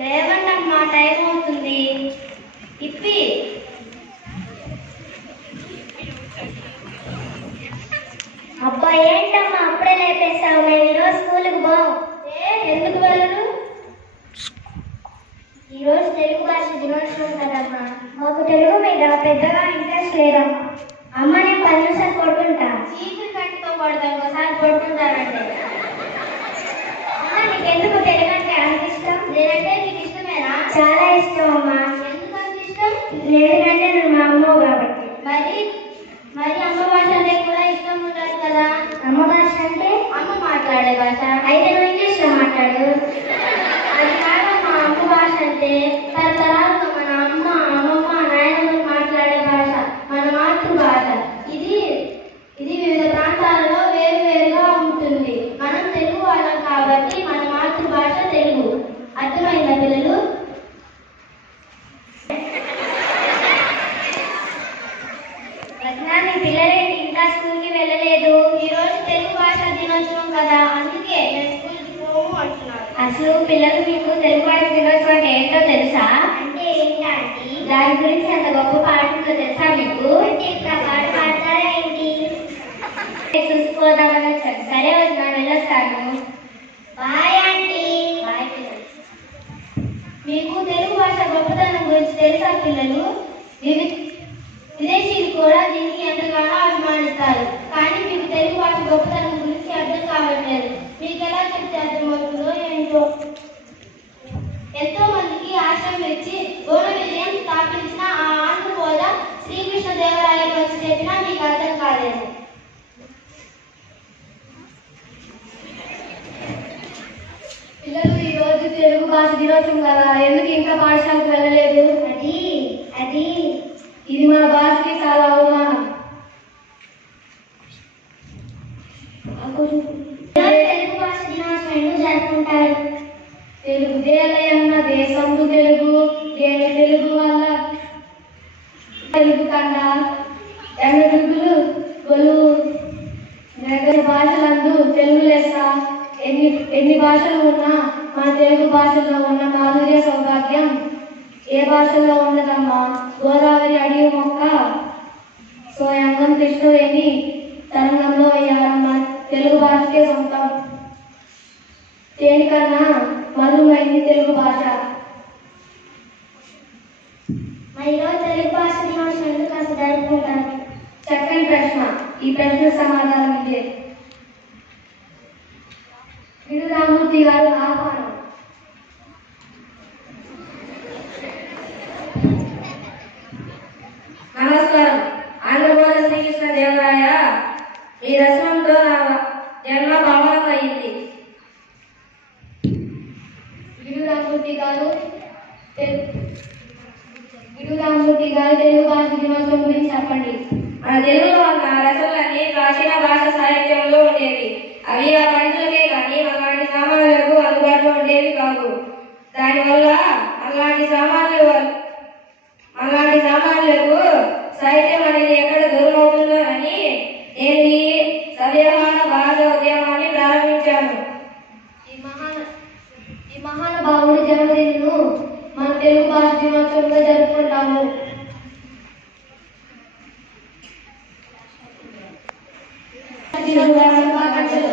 లేవండమ్మా, time అవుతుంది. ఇప్పి అబ్బా, ఏంటమ్మా అప్పుడే లేపేస్తావు? మేము ఈరోజు స్కూల్కి పోం. ఎందుకు వెళ్ళరు? ఈరోజు తెలుగు భాష దినోత్సవం కదమ్మా. మాకు తెలుగు మీద పెద్దగా ఇంట్రెస్ట్ లేదమ్మా. అమ్మ, నేను 10 నిమిషాలు పడుకుంటా. చీపురు కట్టుతో పడతాను, ఒకసారి పడుకుంటానంటే. నీకెందుకు తెలుగు అంటే అంత ఇష్టం? నేనంటే నీకు ఇష్టమేనా? చాలా ఇష్టం అమ్మా. ఎందుకు అంత ఇష్టం? లేదంటే నువ్వు మా అమ్మ కాబట్టి. మరి అమ్మ భాష అంటే కూడా ఇష్టం ఉండాలి కదా. అమ్మ భాష అంటే అమ్మ మాట్లాడే భాష. అయితే నువ్వు ఇంగ్లీష్లో మాట్లాడు. అది కాదమ్మా, అమ్మ భాష అంటే తరతరాలుగా మన అమ్మ, అమ్మమ్మ, నాయనమ్మలు మాట్లాడే భాష, మన మాతృభాష. ఇది వివిధ ప్రాంతాలలో వేరువేరుగా ఉంటుంది. మనం తెలుగు వాళ్ళం కాబట్టి మన మాతృభాష తెలుగు. అర్థమైందా పిల్లలు? మీ పిల్లలేంటి ఇంకా స్కూల్కి వెళ్ళలేదు? ఈరోజు తెలుగు భాష దినోత్సవం కదా, అందుకే నేను స్కూల్కి పోము అంటున్నాను. అసలు పిల్లలు మీకు తెలుగు భాష దినోత్సవం అంటే ఏంటో తెలుసా? అంటే ఏంటంటే దాని గురించి అంత గొప్ప పాఠంలో తెలుసా మీకు? ఇంకా పాట పాడతారా ఏంటి? చూసుకోదామని వచ్చాను. సరే వదినా, వెళ్ళొస్తాను. Bye aunty. బాయ్ పిల్లలు. మీకు తెలుగు భాష గొప్పతనం గురించి తెలుసా పిల్లలు? విదేశీయులు కూడా దీనికి ఎంతగానో అభిమానిస్తారు. కానీ మీకు తెలుగు భాష గొప్పతనం గురించి అర్థం కావట్లేదు. మీకు ఎలా చెప్తే అర్థమవుతుందో ఏంటో. ఎంతో మందికి ఆశ్రయం ఇచ్చి గోడ విజయం స్థాపించిన ఆ ఆంధ్రబోధ శ్రీకృష్ణదేవరాయలు వచ్చి చెప్పినా మీకు అర్థం కాలేదు. పిల్లలు, ఈ రోజు తెలుగు భాష దినోత్సవం కదా, ఎందుకు ఇంకా పాఠశాలకు వెళ్ళలేదు? ఇది మన భాషకి చాలా అవమానం. తెలుగు భాష దినోత్సవం ఎందుకు జరుపుకుంటారు? తెలుగు దేలయన్న దేశంలో తెలుగు, తెలుగు వల్ల తెలుగు కన్నా ఎన్నడుగులు గొలువు. భాషలందు తెలుగు లెస్స. ఎన్ని భాషలు ఉన్నా మన తెలుగు భాషలో ఉన్న మాధుర్య సౌభాగ్యం ఏ భాషలో ఉండదమ్మా. గోదావరి అడివి మొక్క సోయంగం కృష్ణవేణి తరంగంలో అయ్యారమ్మ తెలుగు భాషకే సొంతం. దేనికన్నా మధుమైంది తెలుగు భాష. మరి ఈరోజు తెలుగు భాష దినోత్సవం ఎందుకు అసలు జరుపుకుంటారు? చక్కని ప్రశ్న. ఈ ప్రశ్న సమాధానం ఇదే. రామూర్తి గారు ఆహ్వానం. నమస్కారం. ఆంధ్రబోధ శ్రీకృష్ణదేవరాయ ఈ రచనంతో నా జన్మ భావనం అయింది. రామూర్తి గారు తెలుగు భాష దినోత్సవం గురించి చెప్పండి. మన తెలుగులో ఉన్న రచనలన్నీ ప్రాచీన భాష సాహిత్యంలో ఉండేవి. అవి ఆ పండితులకే కానీ అలాంటి సామాన్యులకు అందుబాటులో ఉండేవి కావు. దానివల్ల అలాంటి సామాన్యులకు సాహిత్యం అనేది ఎక్కడ దూరమవుతుందో అని నేను ఈ సవ్యమాన భాష ఉద్యమాన్ని ప్రారంభించాను. ఈ మహానుభావుడి జన్మదినం మన తెలుగు భాష దినోత్సవంగా జరుపుకుంటాము. శుభాకాంక్షలు.